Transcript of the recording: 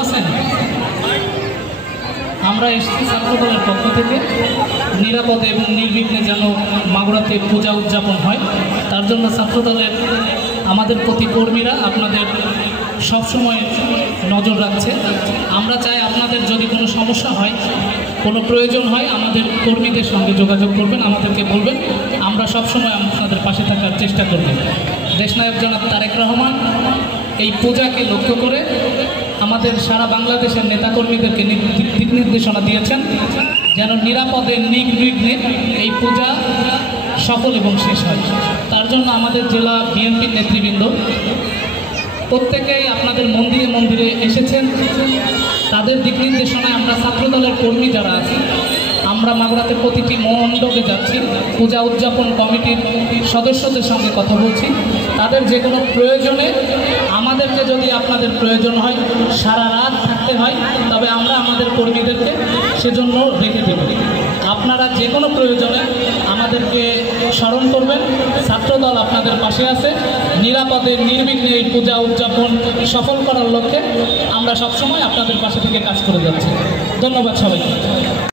আছেন? আমরা এসেছি ছাত্রদলের পক্ষ থেকে নিরাপদে এবং নির্বিঘ্নে যেন মাগুরাতে পূজা উদযাপন হয়, তার জন্য ছাত্রদলের আমাদের প্রতি কর্মীরা আপনাদের সবসময় নজর রাখছে। আমরা চাই আপনাদের যদি কোনো সমস্যা হয়, কোনো প্রয়োজন হয়, আমাদের কর্মীদের সঙ্গে যোগাযোগ করবেন, আমাদেরকে বলবেন, আমরা সবসময় আপনাদের পাশে থাকার চেষ্টা করবেন। দেশনায়ক জনাব তারেক রহমান এই পূজাকে লক্ষ্য করে আমাদের সারা বাংলাদেশের নেতাকর্মীদেরকে দিক নির্দেশনা দিয়েছেন যেন নিরাপদে নির্বিঘ্নে এই পূজা সফল এবং শেষ হয়। তার জন্য আমাদের জেলা বিএনপির নেতৃবৃন্দ প্রত্যেকেই আপনাদের মন্দিরে মন্দিরে এসেছেন। তাদের দিক নির্দেশনায় আমরা ছাত্রদলের কর্মী যারা আছি, আমরা মাগুরাতে প্রতিটি মণ্ডপে যাচ্ছি, পূজা উদযাপন কমিটির সদস্যদের সঙ্গে কথা বলছি। তাদের যে কোনো প্রয়োজনে আমাদেরকে যদি আপনাদের প্রয়োজন হয়, সারা রাত থাকতে হয়, তবে আমরা আমাদের কর্মীদেরকে সেজন্য রেখে দেব। আপনারা যে কোনো প্রয়োজনে আমাদেরকে স্মরণ করবেন। ছাত্রদল আপনাদের পাশে আছে। নিরাপদে নির্বিঘ্নে এই পূজা উদযাপন সফল করার লক্ষ্যে আমরা সবসময় আপনাদের পাশে থেকে কাজ করে যাচ্ছি। ধন্যবাদ সবাইকে।